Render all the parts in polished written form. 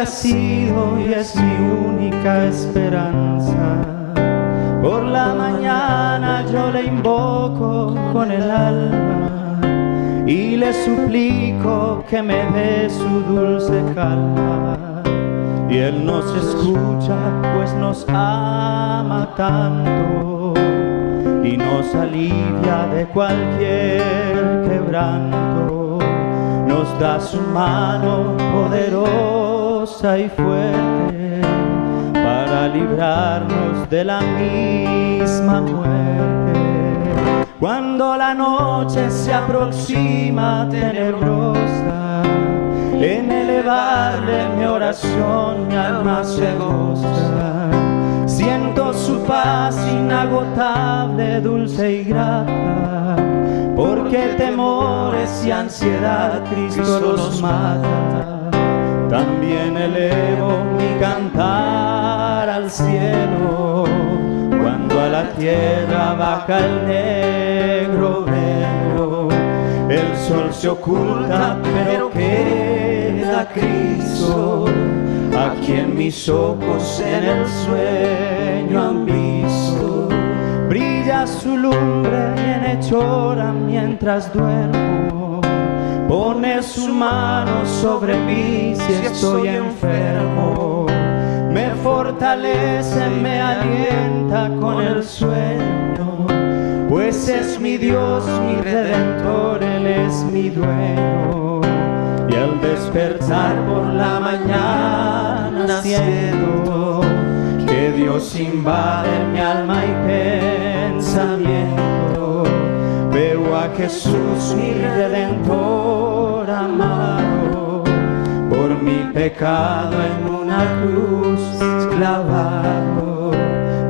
que ha sido y es mi única esperanza. Por la mañana yo le invoco con el alma y le suplico que me dé su dulce calma. Y Él nos escucha, pues nos ama tanto y nos alivia de cualquier quebranto. Nos da su mano poderosa y fuerte para librarnos de la misma muerte. Cuando la noche se aproxima tenebrosa, en elevarle mi oración mi alma se goza. Siento su paz inagotable, dulce y grata, porque temores y ansiedad Cristo los mata. También elevo mi cantar al cielo, cuando a la tierra baja el negro velo. El sol se oculta, pero queda Cristo, a quien mis ojos en el sueño han visto. Brilla su lumbre bienhechora mientras duermo, pone su mano sobre mí si estoy enfermo. Me fortalece, me alienta con el sueño, pues es mi Dios, mi Redentor, Él es mi dueño. Y al despertar por la mañana siento que Dios invade mi alma y pensamiento. Veo a Jesús, mi Redentor amado, por mi pecado en una cruz clavado.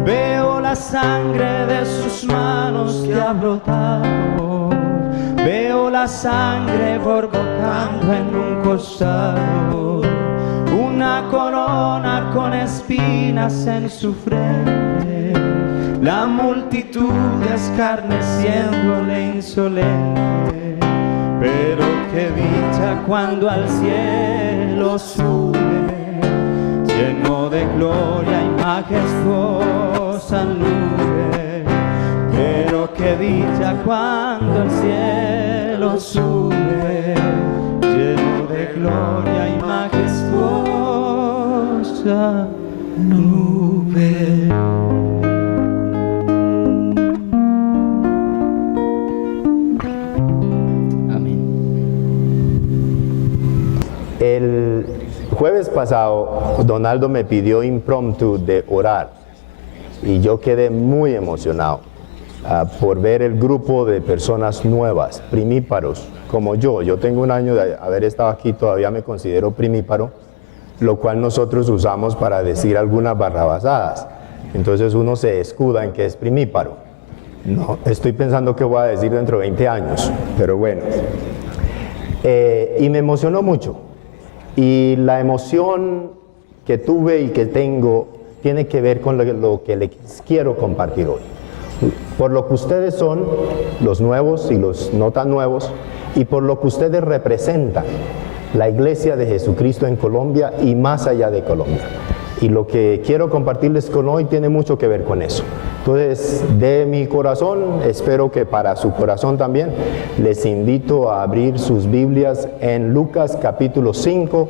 Veo la sangre de sus manos que ha brotado, veo la sangre borbotando en un costado, una corona con espinas en su frente, la multitud escarneciéndole insolente. Pero qué dicha cuando al cielo sube, lleno de gloria y majestuosa nube. Pero qué dicha cuando el cielo sube, lleno de gloria y majestuosa nube. Amén. El jueves pasado, Donaldo me pidió impromptu de orar y yo quedé muy emocionado por ver el grupo de personas nuevas, primíparos, como yo. Yo tengo un año de haber estado aquí, todavía me considero primíparo, lo cual nosotros usamos para decir algunas barrabasadas. Entonces uno se escuda en que es primíparo. No, estoy pensando que voy a decir dentro de 20 años, pero bueno. Y me emocionó mucho. Y la emoción que tuve y que tengo tiene que ver con lo que les quiero compartir hoy. Por lo que ustedes son, los nuevos y los no tan nuevos, y por lo que ustedes representan, la Iglesia de Jesucristo en Colombia y más allá de Colombia. Y lo que quiero compartirles con hoy tiene mucho que ver con eso. Entonces, de mi corazón, espero que para su corazón también, les invito a abrir sus Biblias en Lucas capítulo 5,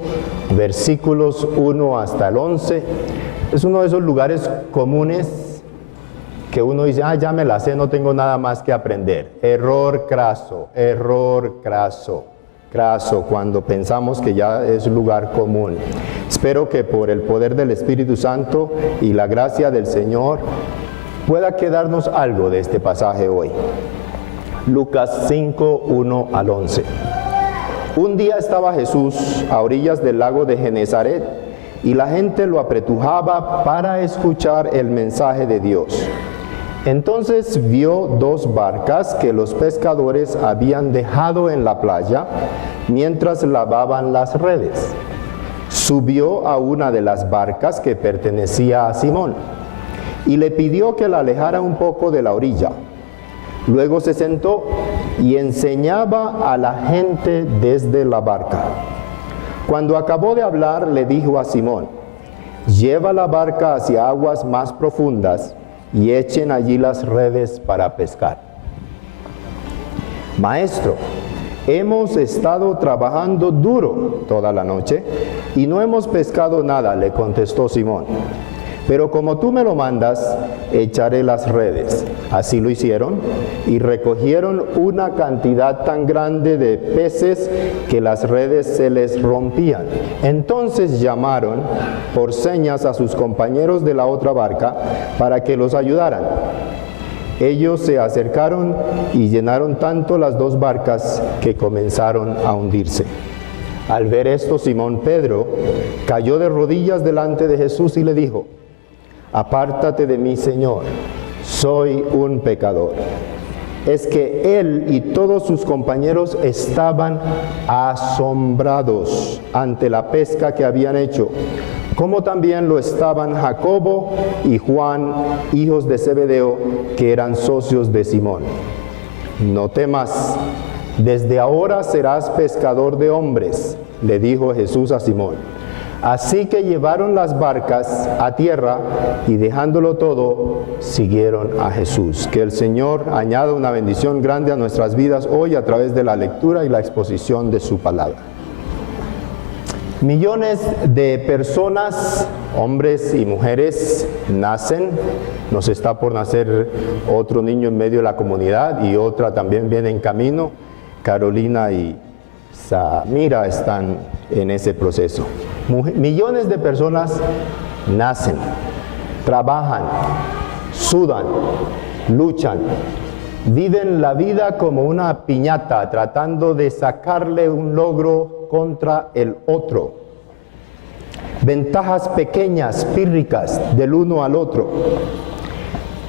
versículos 1 hasta el 11. Es uno de esos lugares comunes que uno dice, ya me la sé, no tengo nada más que aprender. Error craso, cuando pensamos que ya es lugar común. Espero que por el poder del Espíritu Santo y la gracia del Señor pueda quedarnos algo de este pasaje hoy. Lucas 5, 1 al 11. Un día estaba Jesús a orillas del lago de Genezaret y la gente lo apretujaba para escuchar el mensaje de Dios. Entonces vio dos barcas que los pescadores habían dejado en la playa mientras lavaban las redes. Subió a una de las barcas que pertenecía a Simón y le pidió que la alejara un poco de la orilla. Luego se sentó y enseñaba a la gente desde la barca. Cuando acabó de hablar, le dijo a Simón: lleva la barca hacia aguas más profundas y echen allí las redes para pescar. Maestro, hemos estado trabajando duro toda la noche y no hemos pescado nada, le contestó Simón. Pero como tú me lo mandas, echaré las redes. Así lo hicieron y recogieron una cantidad tan grande de peces que las redes se les rompían. Entonces llamaron por señas a sus compañeros de la otra barca para que los ayudaran. Ellos se acercaron y llenaron tanto las dos barcas que comenzaron a hundirse. Al ver esto, Simón Pedro cayó de rodillas delante de Jesús y le dijo: apártate de mí, Señor, soy un pecador. Es que él y todos sus compañeros estaban asombrados ante la pesca que habían hecho, como también lo estaban Jacobo y Juan, hijos de Zebedeo, que eran socios de Simón. No temas, desde ahora serás pescador de hombres, le dijo Jesús a Simón. Así que llevaron las barcas a tierra y dejándolo todo, siguieron a Jesús. Que el Señor añada una bendición grande a nuestras vidas hoy a través de la lectura y la exposición de su palabra. Millones de personas, hombres y mujeres, nacen. Nos está por nacer otro niño en medio de la comunidad y otra también viene en camino. Carolina y Samira están en ese proceso. Millones de personas nacen, trabajan, sudan, luchan, viven la vida como una piñata, tratando de sacarle un logro contra el otro. Ventajas pequeñas, pírricas, del uno al otro.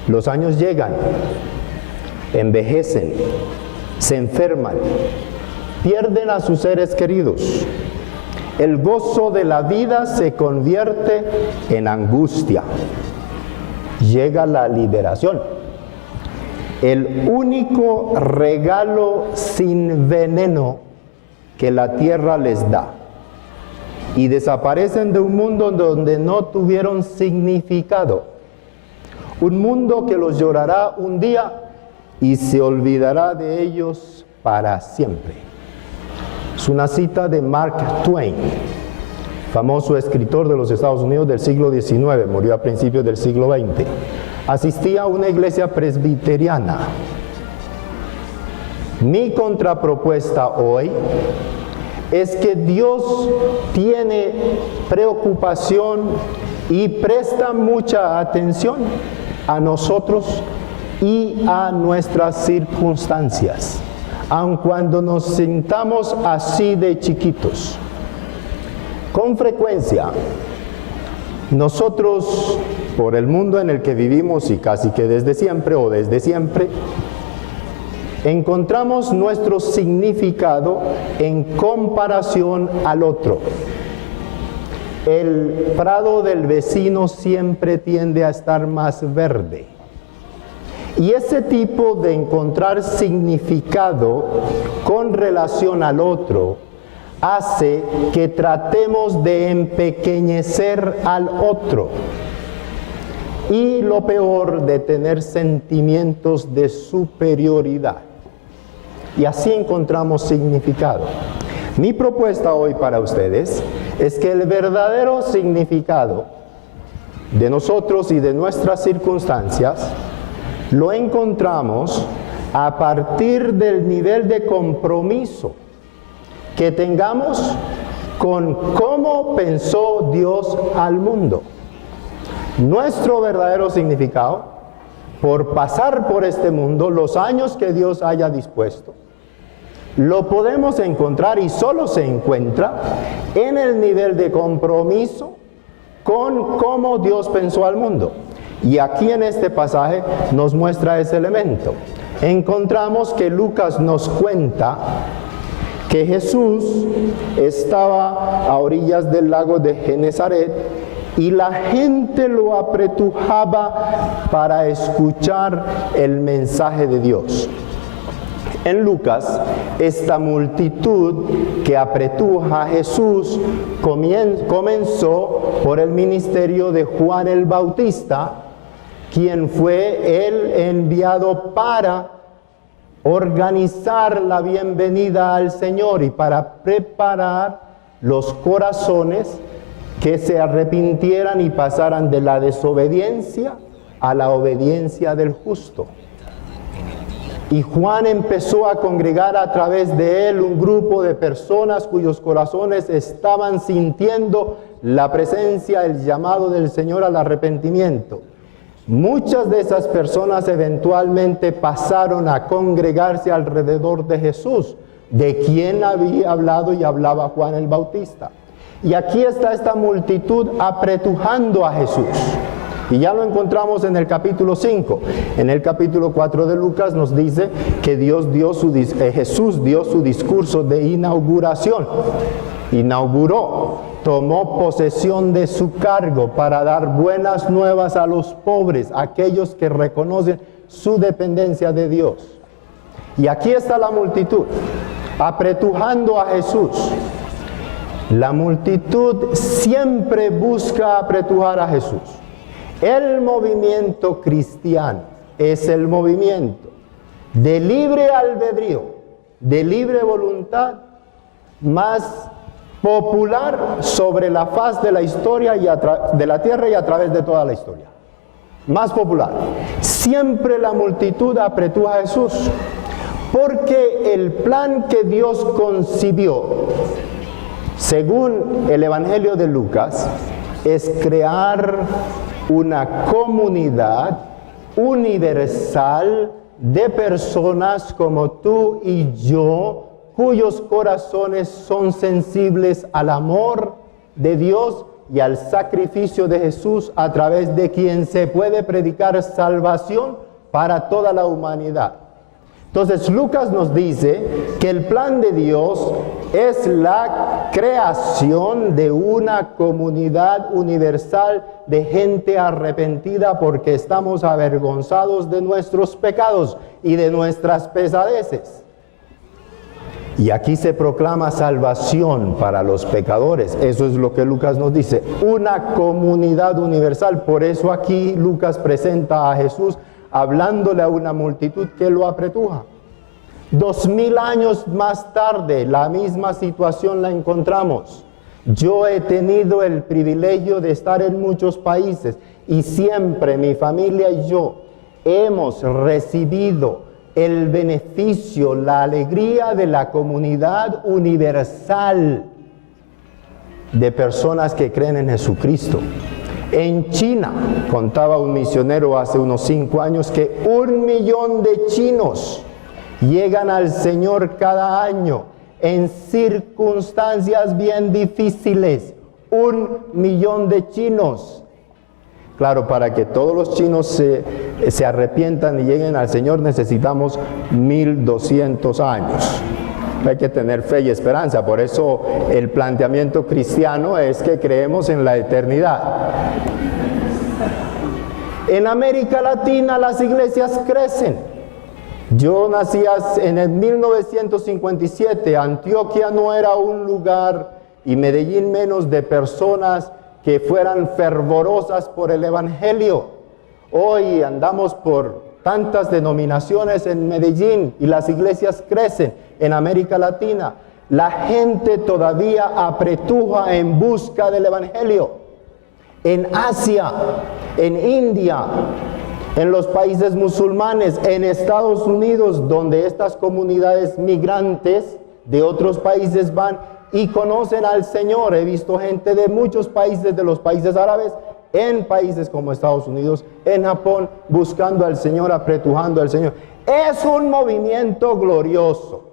Los años llegan, envejecen, se enferman, pierden a sus seres queridos. El gozo de la vida se convierte en angustia. Llega la liberación. El único regalo sin veneno que la tierra les da. Y desaparecen de un mundo donde no tuvieron significado. Un mundo que los llorará un día y se olvidará de ellos para siempre. Es una cita de Mark Twain, famoso escritor de los Estados Unidos del siglo XIX, murió a principios del siglo XX. Asistía a una iglesia presbiteriana. Mi contrapropuesta hoy es que Dios tiene preocupación y presta mucha atención a nosotros y a nuestras circunstancias, aun cuando nos sintamos así de chiquitos. Con frecuencia, nosotros, por el mundo en el que vivimos y casi que desde siempre o desde siempre, encontramos nuestro significado en comparación al otro. El prado del vecino siempre tiende a estar más verde. Y ese tipo de encontrar significado con relación al otro hace que tratemos de empequeñecer al otro. Y lo peor, de tener sentimientos de superioridad. Y así encontramos significado. Mi propuesta hoy para ustedes es que el verdadero significado de nosotros y de nuestras circunstancias lo encontramos a partir del nivel de compromiso que tengamos con cómo pensó Dios al mundo. Nuestro verdadero significado, por pasar por este mundo, los años que Dios haya dispuesto, lo podemos encontrar y solo se encuentra en el nivel de compromiso con cómo Dios pensó al mundo. Y aquí en este pasaje nos muestra ese elemento. Encontramos que Lucas nos cuenta que Jesús estaba a orillas del lago de Genesaret y la gente lo apretujaba para escuchar el mensaje de Dios. En Lucas, esta multitud que apretuja a Jesús comenzó por el ministerio de Juan el Bautista, quien fue el enviado para organizar la bienvenida al Señor y para preparar los corazones que se arrepintieran y pasaran de la desobediencia a la obediencia del justo. Y Juan empezó a congregar a través de él un grupo de personas cuyos corazones estaban sintiendo la presencia, el llamado del Señor al arrepentimiento. Muchas de esas personas eventualmente pasaron a congregarse alrededor de Jesús, de quien había hablado y hablaba Juan el Bautista. Y aquí está esta multitud apretujando a Jesús. Y ya lo encontramos en el capítulo 5. En el capítulo 4 de Lucas nos dice que Jesús dio su discurso de inauguración. Inauguró, tomó posesión de su cargo para dar buenas nuevas a los pobres, aquellos que reconocen su dependencia de Dios. Y aquí está la multitud, apretujando a Jesús. La multitud siempre busca apretujar a Jesús. El movimiento cristiano es el movimiento de libre albedrío, de libre voluntad, más popular sobre la faz de la historia y de la tierra y a través de toda la historia. Más popular. Siempre la multitud apretuja a Jesús, porque el plan que Dios concibió, según el Evangelio de Lucas, es crear una comunidad universal de personas como tú y yo, cuyos corazones son sensibles al amor de Dios y al sacrificio de Jesús, a través de quien se puede predicar salvación para toda la humanidad. Entonces Lucas nos dice que el plan de Dios es la creación de una comunidad universal de gente arrepentida, porque estamos avergonzados de nuestros pecados y de nuestras pesadeces. Y aquí se proclama salvación para los pecadores. Eso es lo que Lucas nos dice, una comunidad universal. Por eso aquí Lucas presenta a Jesús hablándole a una multitud que lo apretuja. 2000 años más tarde, la misma situación la encontramos. Yo he tenido el privilegio de estar en muchos países y siempre mi familia y yo hemos recibido el beneficio, la alegría de la comunidad universal de personas que creen en Jesucristo. En China, contaba un misionero hace unos 5 años, que 1 millón de chinos llegan al Señor cada año en circunstancias bien difíciles. 1 millón de chinos. Claro, para que todos los chinos se arrepientan y lleguen al Señor necesitamos 1200 años. Hay que tener fe y esperanza. Por eso el planteamiento cristiano es que creemos en la eternidad. En América Latina las iglesias crecen. Yo nací en el 1957. Antioquia no era un lugar, y Medellín menos, de personas que fueran fervorosas por el Evangelio. Hoy andamos por tantas denominaciones en Medellín y las iglesias crecen. En América Latina la gente todavía apretuja en busca del Evangelio. En Asia, en India, en los países musulmanes, en Estados Unidos, donde estas comunidades migrantes de otros países van y conocen al Señor. He visto gente de muchos países, de los países árabes, en países como Estados Unidos, en Japón, buscando al Señor, apretujando al Señor. Es un movimiento glorioso.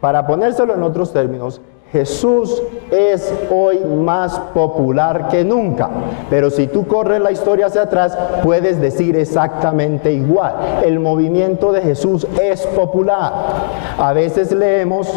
Para ponérselo en otros términos, Jesús es hoy más popular que nunca, pero si tú corres la historia hacia atrás, puedes decir exactamente igual. El movimiento de Jesús es popular. A veces leemos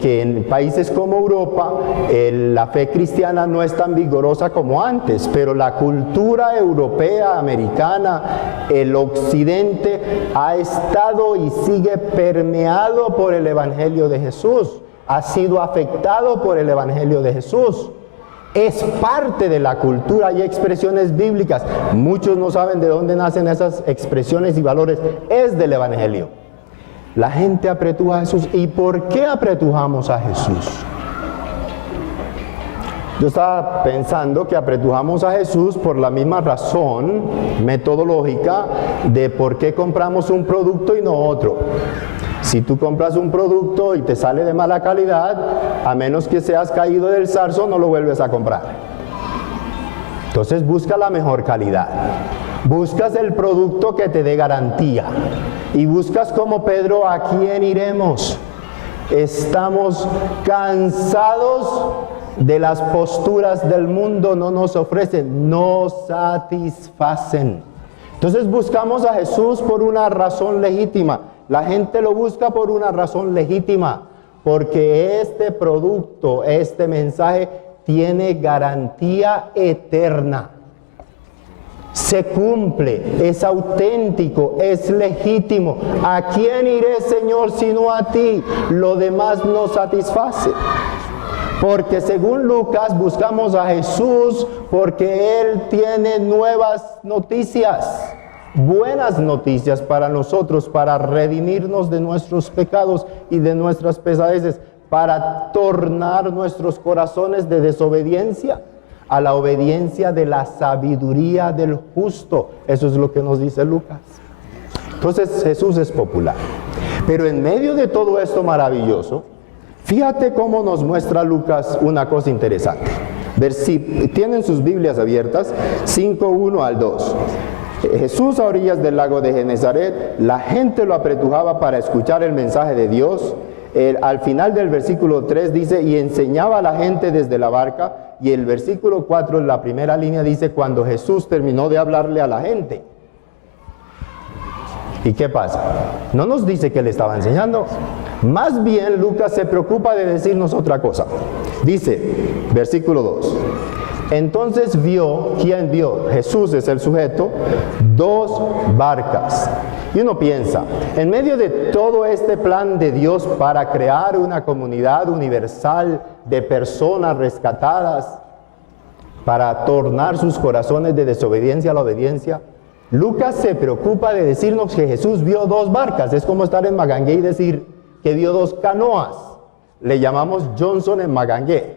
que en países como Europa la fe cristiana no es tan vigorosa como antes, pero la cultura europea, americana, el occidente ha estado y sigue permeado por el Evangelio de Jesús. Ha sido afectado por el Evangelio de Jesús. Es parte de la cultura y expresiones bíblicas. Muchos no saben de dónde nacen esas expresiones y valores. Es del Evangelio. La gente apretuja a Jesús. ¿Y por qué apretujamos a Jesús? Yo estaba pensando que apretujamos a Jesús por la misma razón metodológica de por qué compramos un producto y no otro. Si tú compras un producto y te sale de mala calidad, a menos que seas caído del zarzo, no lo vuelves a comprar. Entonces busca la mejor calidad. Buscas el producto que te dé garantía. Y buscas como Pedro, ¿a quién iremos? Estamos cansados de las posturas del mundo, no nos ofrecen, no satisfacen. Entonces buscamos a Jesús por una razón legítima. La gente lo busca por una razón legítima, porque este producto, este mensaje tiene garantía eterna. Se cumple, es auténtico, es legítimo. ¿A quién iré, Señor, sino a ti? Lo demás no satisface. Porque según Lucas buscamos a Jesús porque Él tiene nuevas noticias. Buenas noticias para nosotros, para redimirnos de nuestros pecados y de nuestras pesadeces, para tornar nuestros corazones de desobediencia a la obediencia de la sabiduría del justo. Eso es lo que nos dice Lucas. Entonces Jesús es popular. Pero en medio de todo esto maravilloso, fíjate cómo nos muestra Lucas una cosa interesante. Si tienen sus Biblias abiertas, 5:1 al 2. Jesús a orillas del lago de Genezaret, la gente lo apretujaba para escuchar el mensaje de Dios. Al final del versículo 3 dice, y enseñaba a la gente desde la barca, y el versículo 4 en la primera línea dice, cuando Jesús terminó de hablarle a la gente. ¿Y qué pasa? No nos dice que le estaba enseñando. Más bien Lucas se preocupa de decirnos otra cosa. Dice, versículo 2. Entonces vio, ¿quién vio? Jesús es el sujeto, 2 barcas. Y uno piensa, en medio de todo este plan de Dios para crear una comunidad universal de personas rescatadas, para tornar sus corazones de desobediencia a la obediencia, Lucas se preocupa de decirnos que Jesús vio 2 barcas. Es como estar en Magangué y decir que vio 2 canoas. Le llamamos Johnson en Magangué.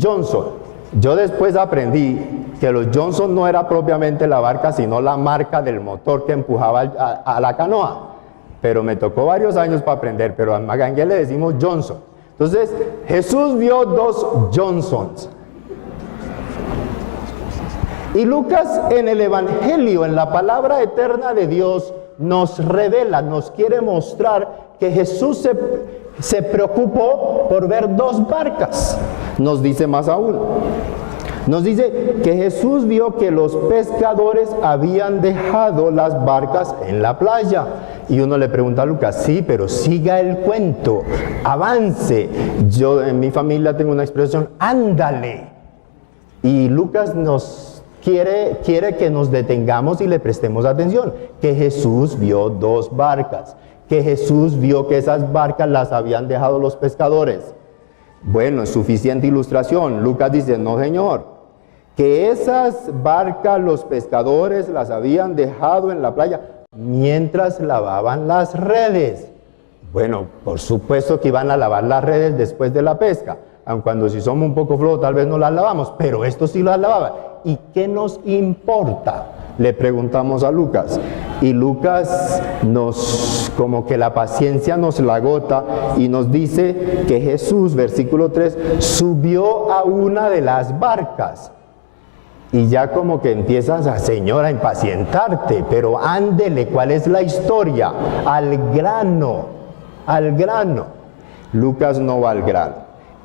Johnson. Yo después aprendí que los Johnson no era propiamente la barca, sino la marca del motor que empujaba a la canoa. Pero me tocó varios años para aprender, pero a Magangué le decimos Johnson. Entonces, Jesús vio 2 Johnsons. Y Lucas en el Evangelio, en la palabra eterna de Dios, nos revela, nos quiere mostrar que Jesús se preocupó por ver 2 barcas. Nos dice más aún. Nos dice que Jesús vio que los pescadores habían dejado las barcas en la playa. Y uno le pregunta a Lucas, sí, pero siga el cuento, avance. Yo en mi familia tengo una expresión, ándale. Y Lucas nos quiere que nos detengamos y le prestemos atención. Que Jesús vio 2 barcas. Que Jesús vio que esas barcas las habían dejado los pescadores. Bueno, es suficiente ilustración. Lucas dice, no señor, que esas barcas los pescadores las habían dejado en la playa mientras lavaban las redes. Bueno, por supuesto que iban a lavar las redes después de la pesca, aun cuando si somos un poco flojos tal vez no las lavamos, pero estos sí las lavaban. ¿Y qué nos importa? Le preguntamos a Lucas, y Lucas como que la paciencia nos la agota y nos dice que Jesús, versículo 3, subió a una de las barcas. Y ya como que empiezas Señor, a impacientarte, pero ándele, ¿cuál es la historia? Al grano, al grano. Lucas no va al grano.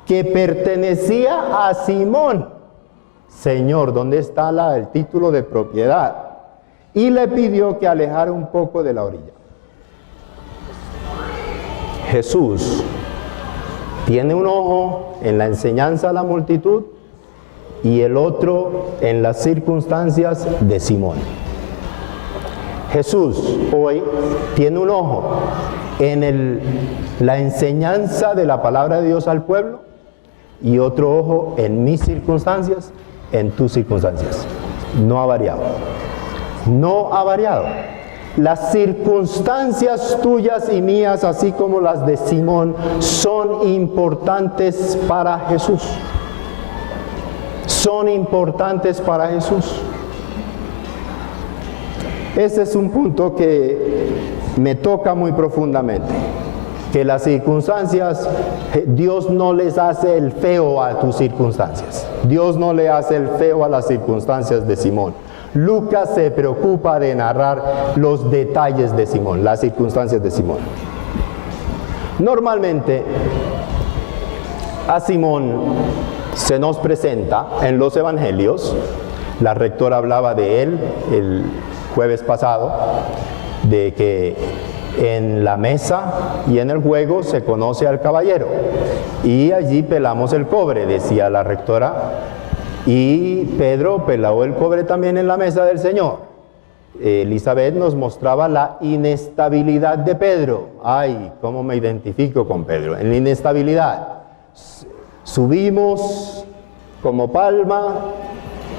que pertenecía a Simón. Señor, ¿dónde está el título de propiedad? Y le pidió que alejara un poco de la orilla. Jesús tiene un ojo en la enseñanza a la multitud y el otro en las circunstancias de Simón. Jesús hoy tiene un ojo en la enseñanza de la palabra de Dios al pueblo y otro ojo en mis circunstancias, en tus circunstancias. No ha variado. No ha variado. Las circunstancias tuyas y mías, así como las de Simón, son importantes para Jesús. Son importantes para Jesús. Ese es un punto que me toca muy profundamente. Que las circunstancias, Dios no les hace el feo a tus circunstancias. Dios no le hace el feo a las circunstancias de Simón. Lucas se preocupa de narrar los detalles de Simón, las circunstancias de Simón. Normalmente, a Simón se nos presenta en los evangelios, la rectora hablaba de él el jueves pasado, de que en la mesa y en el juego se conoce al caballero, y allí pelamos el cobre, decía la rectora. Y Pedro peló el cobre también en la mesa del Señor. Elizabeth nos mostraba la inestabilidad de Pedro. Ay, cómo me identifico con Pedro. En la inestabilidad. Subimos como palma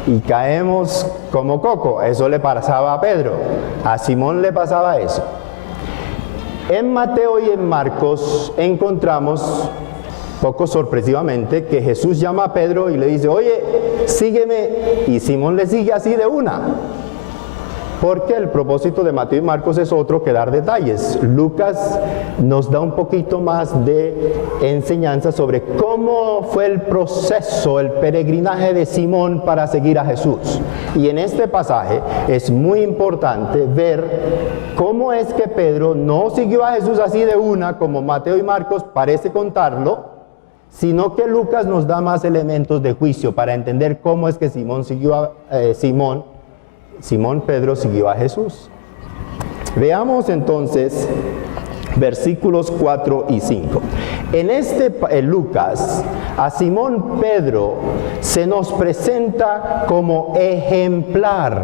y caemos como coco. Eso le pasaba a Pedro. A Simón le pasaba eso. En Mateo y en Marcos encontramos, poco sorpresivamente, que Jesús llama a Pedro y le dice, oye, sígueme, y Simón le sigue así de una. Porque el propósito de Mateo y Marcos es otro que dar detalles. Lucas nos da un poquito más de enseñanza sobre cómo fue el proceso, el peregrinaje de Simón para seguir a Jesús. Y en este pasaje es muy importante ver cómo es que Pedro no siguió a Jesús así de una, como Mateo y Marcos parece contarlo, sino que Lucas nos da más elementos de juicio para entender cómo es que Simón Pedro siguió a Jesús. Veamos entonces versículos 4 y 5. En Lucas, a Simón Pedro se nos presenta como ejemplar.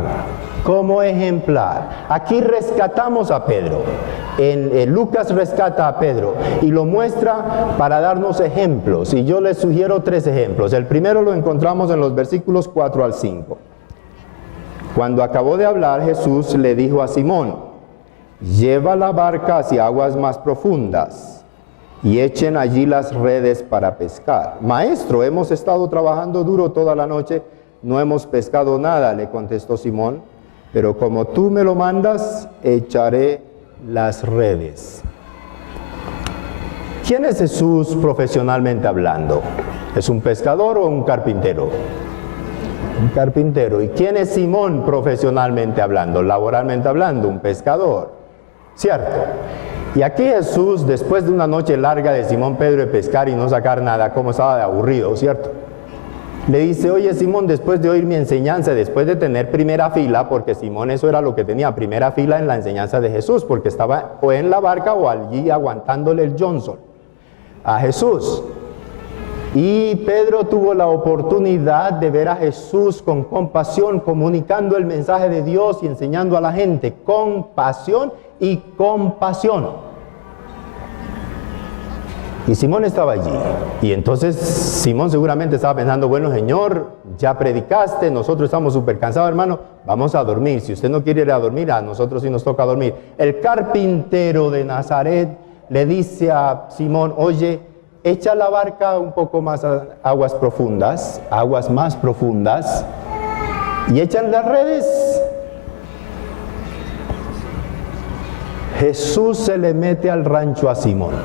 Como ejemplar. Aquí rescatamos a Pedro. Lucas rescata a Pedro y lo muestra para darnos ejemplos. Y yo les sugiero 3 ejemplos. El primero lo encontramos en los versículos 4 al 5. Cuando acabó de hablar, Jesús le dijo a Simón, lleva la barca hacia aguas más profundas y echen allí las redes para pescar. Maestro, hemos estado trabajando duro toda la noche, no hemos pescado nada, le contestó Simón, pero como tú me lo mandas, echaré las redes. ¿Quién es Jesús profesionalmente hablando? ¿Es un pescador o un carpintero? Un carpintero. ¿Y quién es Simón profesionalmente hablando, laboralmente hablando? Un pescador, ¿cierto? Y aquí Jesús, después de una noche larga de Simón Pedro de pescar y no sacar nada, como estaba de aburrido, ¿cierto? Le dice, oye Simón, después de oír mi enseñanza, después de tener primera fila, porque Simón eso era lo que tenía, primera fila en la enseñanza de Jesús, porque estaba o en la barca o allí aguantándole el Johnson a Jesús. Y Pedro tuvo la oportunidad de ver a Jesús con compasión, comunicando el mensaje de Dios y enseñando a la gente con pasión y compasión. Y Simón estaba allí. Y entonces Simón seguramente estaba pensando, bueno Señor, ya predicaste, nosotros estamos súper cansados hermano, vamos a dormir. Si usted no quiere ir a dormir, a nosotros sí nos toca dormir. El carpintero de Nazaret le dice a Simón, oye, echa la barca un poco más a aguas profundas, aguas más profundas, y echan las redes. Jesús se le mete al rancho a Simón,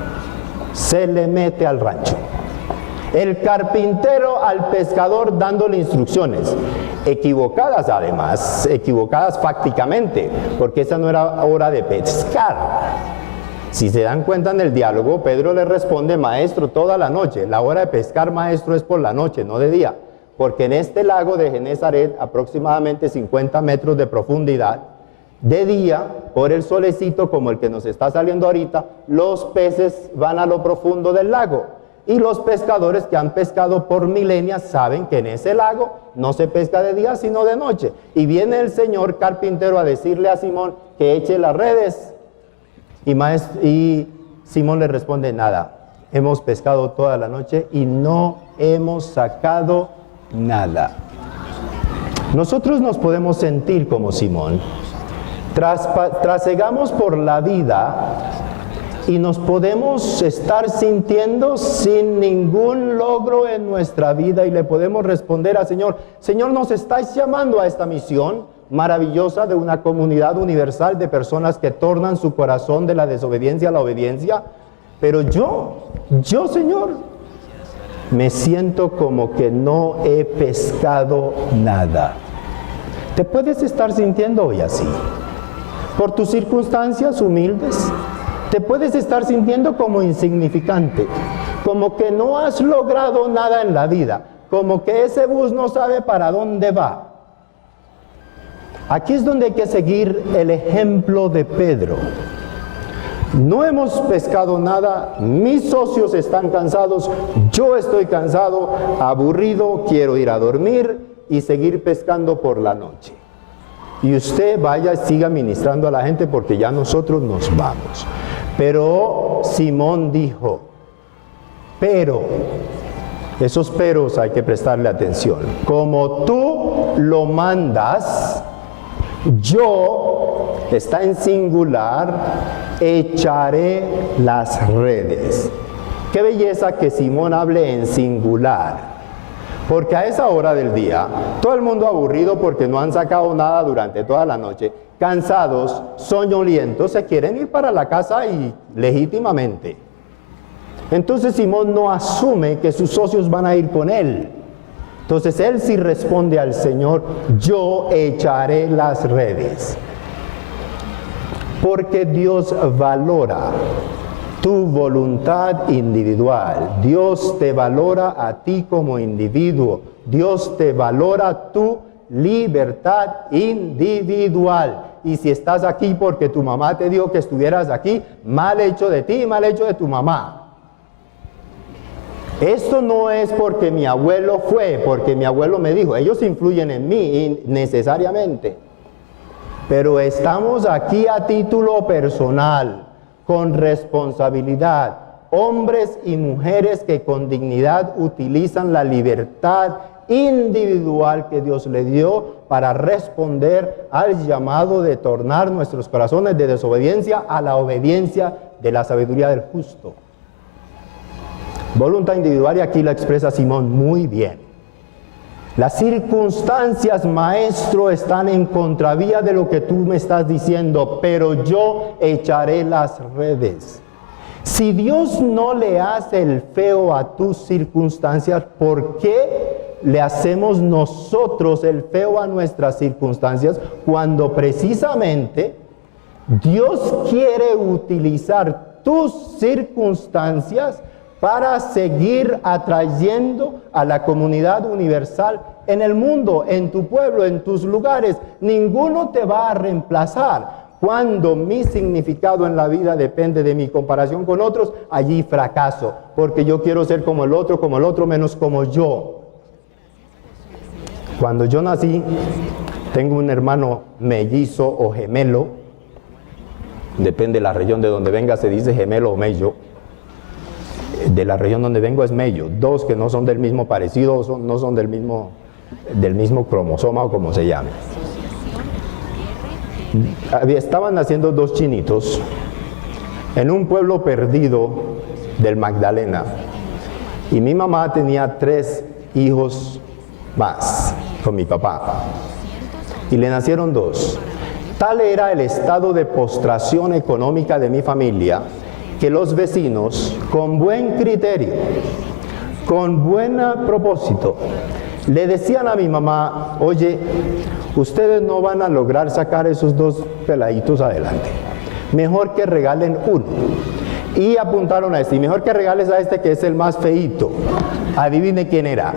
se le mete al rancho. El carpintero al pescador dándole instrucciones, equivocadas además, equivocadas fácticamente, porque esa no era hora de pescar. Si se dan cuenta en el diálogo, Pedro le responde, maestro, toda la noche. La hora de pescar, maestro, es por la noche, no de día. Porque en este lago de Genezaret, aproximadamente 50 metros de profundidad, de día, por el solecito como el que nos está saliendo ahorita, los peces van a lo profundo del lago. Y los pescadores que han pescado por milenias saben que en ese lago no se pesca de día sino de noche. Y viene el señor carpintero a decirle a Simón que eche las redes. Y Simón le responde, nada, hemos pescado toda la noche y no hemos sacado nada. Nosotros nos podemos sentir como Simón. Trasegamos por la vida y nos podemos estar sintiendo sin ningún logro en nuestra vida y le podemos responder al Señor, Señor, nos estáis llamando a esta misión maravillosa de una comunidad universal de personas que tornan su corazón de la desobediencia a la obediencia, pero yo Señor, me siento como que no he pescado nada. ¿Te puedes estar sintiendo hoy así? Por tus circunstancias humildes, te puedes estar sintiendo como insignificante, como que no has logrado nada en la vida, como que ese bus no sabe para dónde va. Aquí es donde hay que seguir el ejemplo de Pedro. No hemos pescado nada, mis socios están cansados, yo estoy cansado, aburrido, quiero ir a dormir y seguir pescando por la noche. Y usted vaya y siga ministrando a la gente porque ya nosotros nos vamos. Pero Simón dijo, pero, esos peros hay que prestarle atención. Como tú lo mandas, yo, está en singular, echaré las redes. Qué belleza que Simón hable en singular. Porque a esa hora del día, todo el mundo aburrido porque no han sacado nada durante toda la noche, cansados, soñolientos, se quieren ir para la casa y legítimamente. Entonces Simón no asume que sus socios van a ir con él. Entonces él sí responde al Señor, yo echaré las redes. Porque Dios valora tu voluntad individual. Dios te valora a ti como individuo. Dios te valora tu libertad individual. Y si estás aquí porque tu mamá te dijo que estuvieras aquí, mal hecho de ti, mal hecho de tu mamá. Esto no es porque mi abuelo fue, porque mi abuelo me dijo. Ellos influyen en mí necesariamente. Pero estamos aquí a título personal, con responsabilidad, hombres y mujeres que con dignidad utilizan la libertad individual que Dios le dio para responder al llamado de tornar nuestros corazones de desobediencia a la obediencia de la sabiduría del justo. Voluntad individual, y aquí la expresa Simón muy bien. Las circunstancias, maestro, están en contravía de lo que tú me estás diciendo, pero yo echaré las redes. Si Dios no le hace el feo a tus circunstancias, ¿por qué le hacemos nosotros el feo a nuestras circunstancias cuando precisamente Dios quiere utilizar tus circunstancias para seguir atrayendo a la comunidad universal en el mundo, en tu pueblo, en tus lugares? Ninguno te va a reemplazar. Cuando mi significado en la vida depende de mi comparación con otros, allí fracaso, porque yo quiero ser como el otro menos como yo. Cuando yo nací, tengo un hermano mellizo o gemelo, depende de la región de donde venga, se dice gemelo o mello. De la región donde vengo es mello, dos que no son del mismo parecido, no son del mismo cromosoma o como se llame. Estaban naciendo dos chinitos en un pueblo perdido del Magdalena, y mi mamá tenía 3 hijos más con mi papá, y le nacieron 2. Tal era el estado de postración económica de mi familia que los vecinos, con buen criterio, con buen propósito, le decían a mi mamá, oye, ustedes no van a lograr sacar esos 2 peladitos adelante. mejor que regalen uno. Y apuntaron a este, y mejor que regales a este que es el más feíto. Adivine quién era.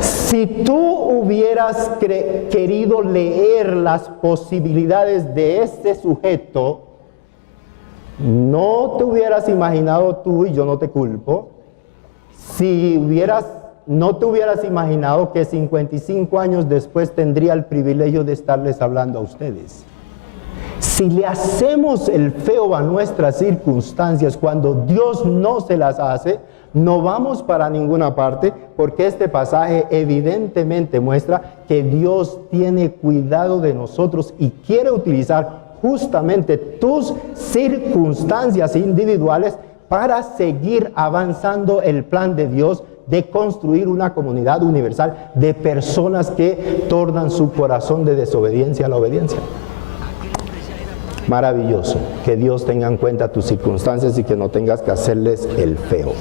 Si tú hubieras querido leer las posibilidades de este sujeto, no te hubieras imaginado tú, y yo no te culpo, no te hubieras imaginado que 55 años después tendría el privilegio de estarles hablando a ustedes. Si le hacemos el feo a nuestras circunstancias cuando Dios no se las hace, no vamos para ninguna parte, porque este pasaje evidentemente muestra que Dios tiene cuidado de nosotros y quiere utilizar justamente tus circunstancias individuales para seguir avanzando el plan de Dios de construir una comunidad universal de personas que tornan su corazón de desobediencia a la obediencia. Maravilloso que Dios tenga en cuenta tus circunstancias y que no tengas que hacerles el feo.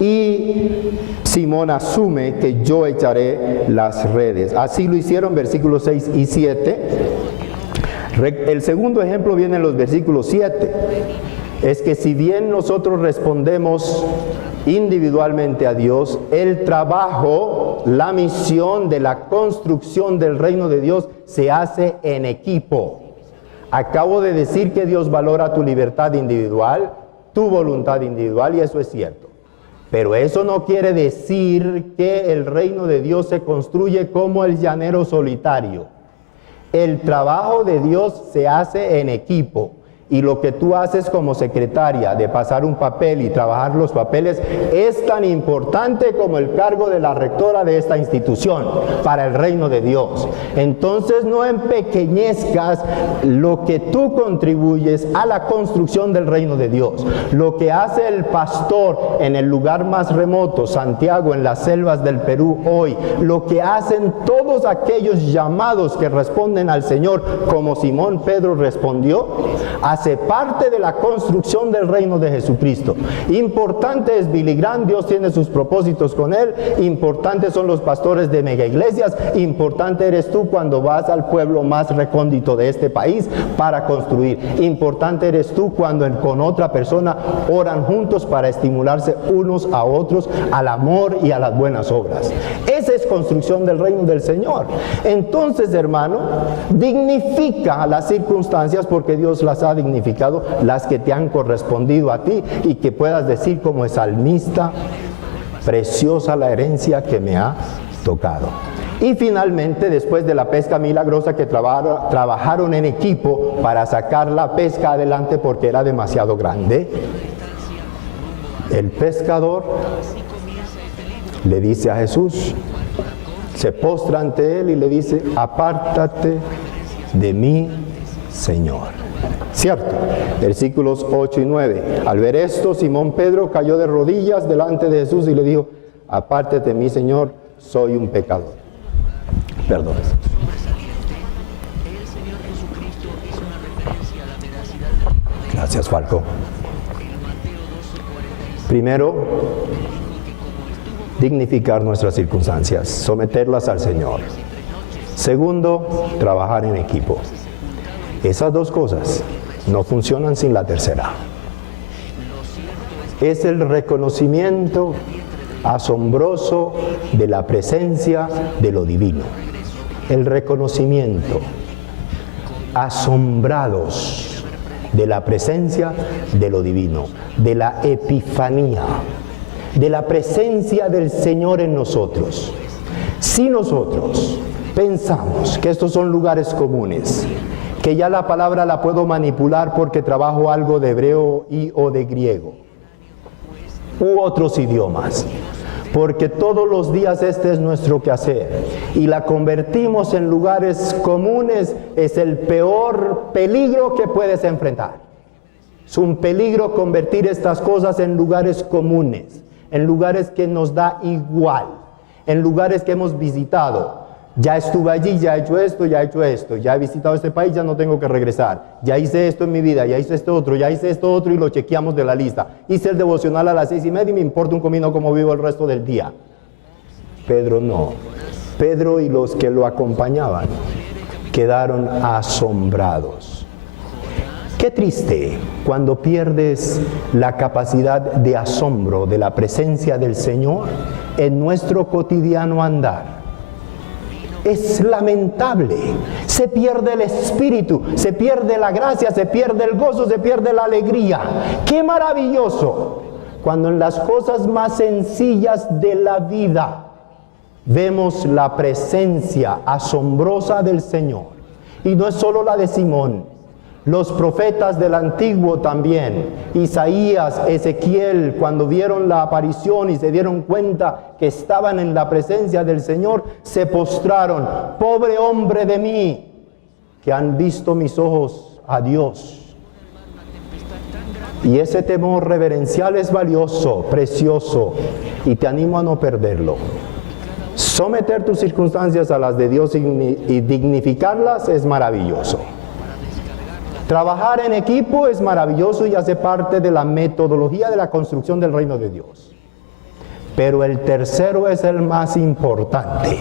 Y Simón asume que yo echaré las redes. Así lo hicieron, versículos 6 y 7. El segundo ejemplo viene en los versículos 7. Es que si bien nosotros respondemos individualmente a Dios, el trabajo, la misión de la construcción del reino de Dios se hace en equipo. Acabo de decir que Dios valora tu libertad individual, tu voluntad individual, y eso es cierto. Pero eso no quiere decir que el reino de Dios se construye como el llanero solitario. El trabajo de Dios se hace en equipo. Y lo que tú haces como secretaria de pasar un papel y trabajar los papeles es tan importante como el cargo de la rectora de esta institución para el reino de Dios. Entonces no empequeñezcas lo que tú contribuyes a la construcción del reino de Dios. Lo que hace el pastor en el lugar más remoto, Santiago, en las selvas del Perú hoy, lo que hacen todos aquellos llamados que responden al Señor, como Simón Pedro respondió, hace parte de la construcción del reino de Jesucristo. Importante es Billy Graham, Dios tiene sus propósitos con él. Importantes son los pastores de mega iglesias. Importante eres tú cuando vas al pueblo más recóndito de este país para construir. Importante eres tú cuando con otra persona oran juntos para estimularse unos a otros al amor y a las buenas obras. Esa es construcción del reino del Señor. Entonces, hermano, dignifica las circunstancias porque Dios las ha dignificado, las que te han correspondido a ti, y que puedas decir como el salmista: preciosa la herencia que me ha tocado. Y finalmente, después de la pesca milagrosa, que trabajaron en equipo para sacar la pesca adelante porque era demasiado grande, el pescador le dice a Jesús, se postra ante él y le dice: apártate de mí, Señor. ¿Cierto? Versículos 8 y 9. Al ver esto, Simón Pedro cayó de rodillas delante de Jesús y le dijo: apártate de mí, Señor, soy un pecador. Perdón. Gracias, Falco. Primero, dignificar nuestras circunstancias, someterlas al Señor. Segundo, trabajar en equipo. Esas dos cosas no funcionan sin la tercera. Es el reconocimiento asombroso de la presencia de lo divino. El reconocimiento, asombrados de la presencia de lo divino, de la epifanía, de la presencia del Señor en nosotros. Si nosotros pensamos que estos son lugares comunes, que ya la palabra la puedo manipular porque trabajo algo de hebreo y o de griego u otros idiomas, porque todos los días este es nuestro quehacer y la convertimos en lugares comunes, es el peor peligro que puedes enfrentar. Es un peligro convertir estas cosas en lugares comunes, en lugares que nos da igual, en lugares que hemos visitado. Ya estuve allí, ya he hecho esto, ya he visitado este país, ya no tengo que regresar. Ya hice esto en mi vida, ya hice esto otro, ya hice esto otro, y lo chequeamos de la lista. Hice el devocional a las 6:30 y me importa un comino cómo vivo el resto del día. Pedro no. Pedro y los que lo acompañaban quedaron asombrados. Qué triste cuando pierdes la capacidad de asombro de la presencia del Señor en nuestro cotidiano andar. Es lamentable, se pierde el espíritu, se pierde la gracia, se pierde el gozo, se pierde la alegría. ¡Qué maravilloso! Cuando en las cosas más sencillas de la vida vemos la presencia asombrosa del Señor. Y no es solo la de Simón, los profetas del Antiguo también, Isaías, Ezequiel, cuando vieron la aparición y se dieron cuenta que estaban en la presencia del Señor, se postraron. Pobre hombre de mí, que han visto mis ojos a Dios. Y ese temor reverencial es valioso, precioso, y te animo a no perderlo. Someter tus circunstancias a las de Dios y dignificarlas es maravilloso. Trabajar en equipo es maravilloso y hace parte de la metodología de la construcción del reino de Dios. Pero el tercero es el más importante: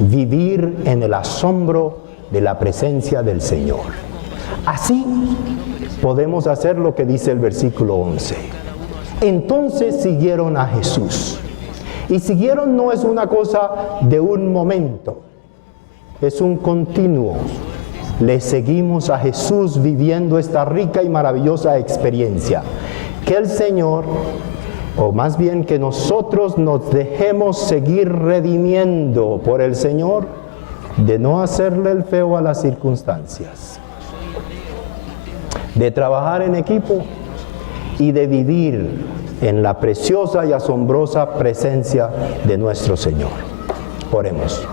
vivir en el asombro de la presencia del Señor. Así podemos hacer lo que dice el versículo 11. Entonces siguieron a Jesús. Y siguieron no es una cosa de un momento, es un continuo. Le seguimos a Jesús viviendo esta rica y maravillosa experiencia. Que el Señor, o más bien que nosotros nos dejemos seguir redimiendo por el Señor, de no hacerle el feo a las circunstancias, de trabajar en equipo y de vivir en la preciosa y asombrosa presencia de nuestro Señor. Oremos.